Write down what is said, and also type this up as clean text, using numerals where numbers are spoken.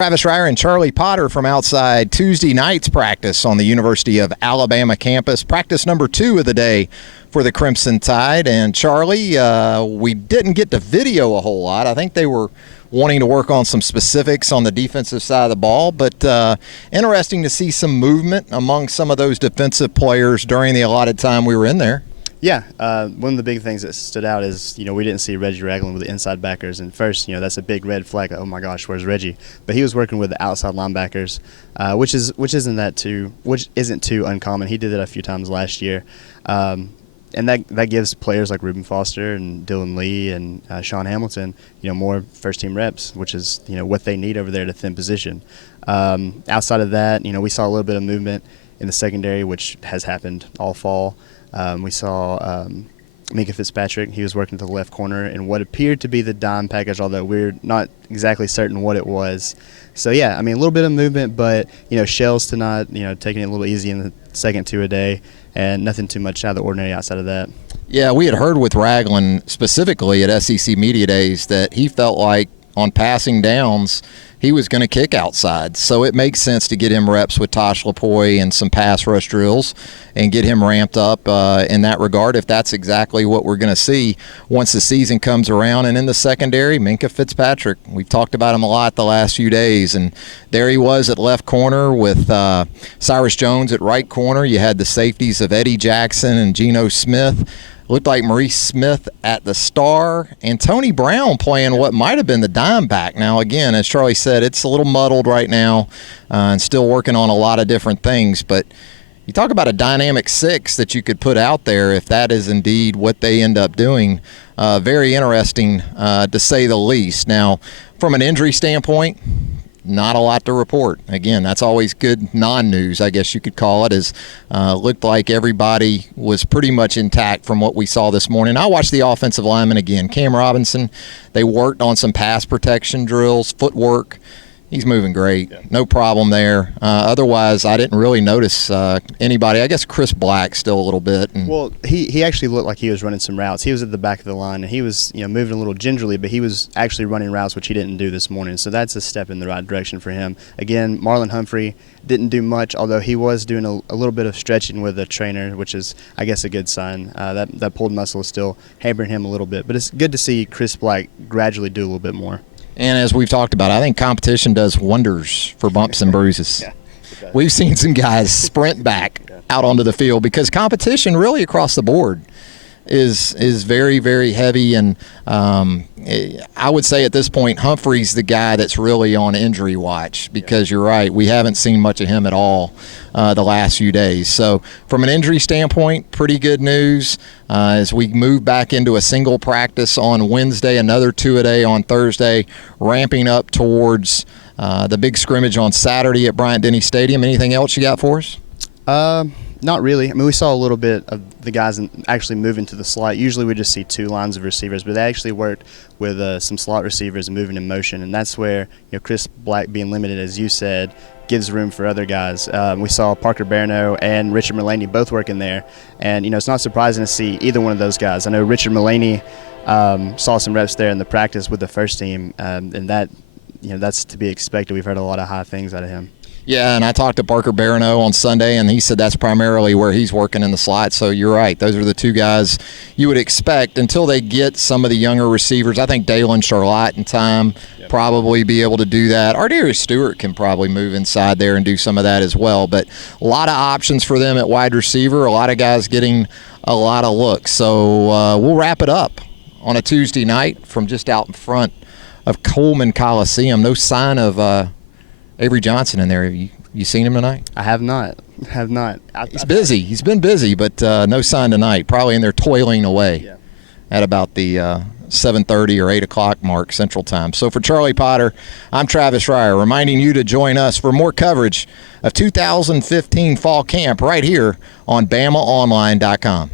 Travis Reier and Charlie Potter from outside Tuesday night's practice on the University of Alabama campus. Practice number 2 of the day for the Crimson Tide. And Charlie, we didn't get to video a whole lot. I think they were wanting to work on some specifics on the defensive side of the ball, but interesting to see some movement among some of those defensive players during the allotted time we were in there. Yeah, one of the big things that stood out is, we didn't see Reggie Ragland with the inside backers. And first, that's a big red flag. Oh my gosh, where's Reggie? But he was working with the outside linebackers, which isn't too uncommon. He did it a few times last year, and that gives players like Reuben Foster and Dylan Lee and Sean Hamilton, more first team reps, which is what they need over there to thin position. Outside of that, we saw a little bit of movement in the secondary, which has happened all fall. We saw Mika Fitzpatrick. He was working to the left corner in what appeared to be the dime package, although we're not exactly certain what it was. So, yeah, a little bit of movement, but, Shells to not, taking it a little easy in the second 2 a day, and nothing too much out of the ordinary outside of that. Yeah, we had heard with Ragland specifically at SEC Media Days that he felt like on passing downs he was going to kick outside. So it makes sense to get him reps with Tosh Lapoy and some pass rush drills and get him ramped up in that regard, if that's exactly what we're going to see once the season comes around. And in the secondary, Mika Fitzpatrick, we've talked about him a lot the last few days, and there he was at left corner with Cyrus Jones at right corner. You had the safeties of Eddie Jackson and Geno Smith. Looked like Maurice Smith at the star, and Tony Brown playing what might have been the dime back. Now, again, as Charlie said, it's a little muddled right now and still working on a lot of different things. But you talk about a dynamic 6 that you could put out there if that is indeed what they end up doing. Very interesting, to say the least. Now, from an injury standpoint, not a lot to report. Again, that's always good non-news, I guess you could call it, as looked like everybody was pretty much intact from what we saw this morning. I watched the offensive linemen again. Cam Robinson, they worked on some pass protection drills, footwork. He's moving great. Yeah. No problem there. Otherwise, I didn't really notice anybody. I guess Chris Black still a little bit. Well, he actually looked like he was running some routes. He was at the back of the line, and he was moving a little gingerly, but he was actually running routes, which he didn't do this morning. So that's a step in the right direction for him. Again, Marlon Humphrey didn't do much, although he was doing a little bit of stretching with a trainer, which is, I guess, a good sign. That pulled muscle is still hampering him a little bit. But it's good to see Chris Black gradually do a little bit more. And as we've talked about, I think competition does wonders for bumps and bruises. Yeah, we've seen some guys sprint back out onto the field because competition really across the board is very, very heavy. And I would say at this point, Humphrey's the guy that's really on injury watch because you're right, we haven't seen much of him at all the last few days. So from an injury standpoint, pretty good news. As we move back into a single practice on Wednesday, another 2 a day on Thursday, ramping up towards the big scrimmage on Saturday at Bryant-Denny Stadium. Anything else you got for us? Not really. We saw a little bit of the guys actually moving to the slot. Usually we just see 2 lines of receivers, but they actually worked with some slot receivers and moving in motion, and that's where Chris Black being limited, as you said, gives room for other guys. We saw Parker Barano and Richard Mullaney both working there, and it's not surprising to see either one of those guys. I know Richard Mullaney saw some reps there in the practice with the first team, and that that's to be expected. We've heard a lot of high things out of him. Yeah, and I talked to Parker Barano on Sunday, and he said that's primarily where he's working in the slot. So you're right. Those are the 2 guys you would expect until they get some of the younger receivers. I think Dalen Charlotte in time probably be able to do that. Ardarius Stewart can probably move inside there and do some of that as well. But a lot of options for them at wide receiver, a lot of guys getting a lot of looks. So we'll wrap it up on a Tuesday night from just out in front of Coleman Coliseum. No sign of Avery Johnson in there. You seen him tonight? I have not. He's busy. He's been busy, but no sign tonight. Probably in there toiling away at about the 7:30 or 8 o'clock mark Central Time. So for Charlie Potter, I'm Travis Reier, reminding you to join us for more coverage of 2015 Fall Camp right here on BamaOnline.com.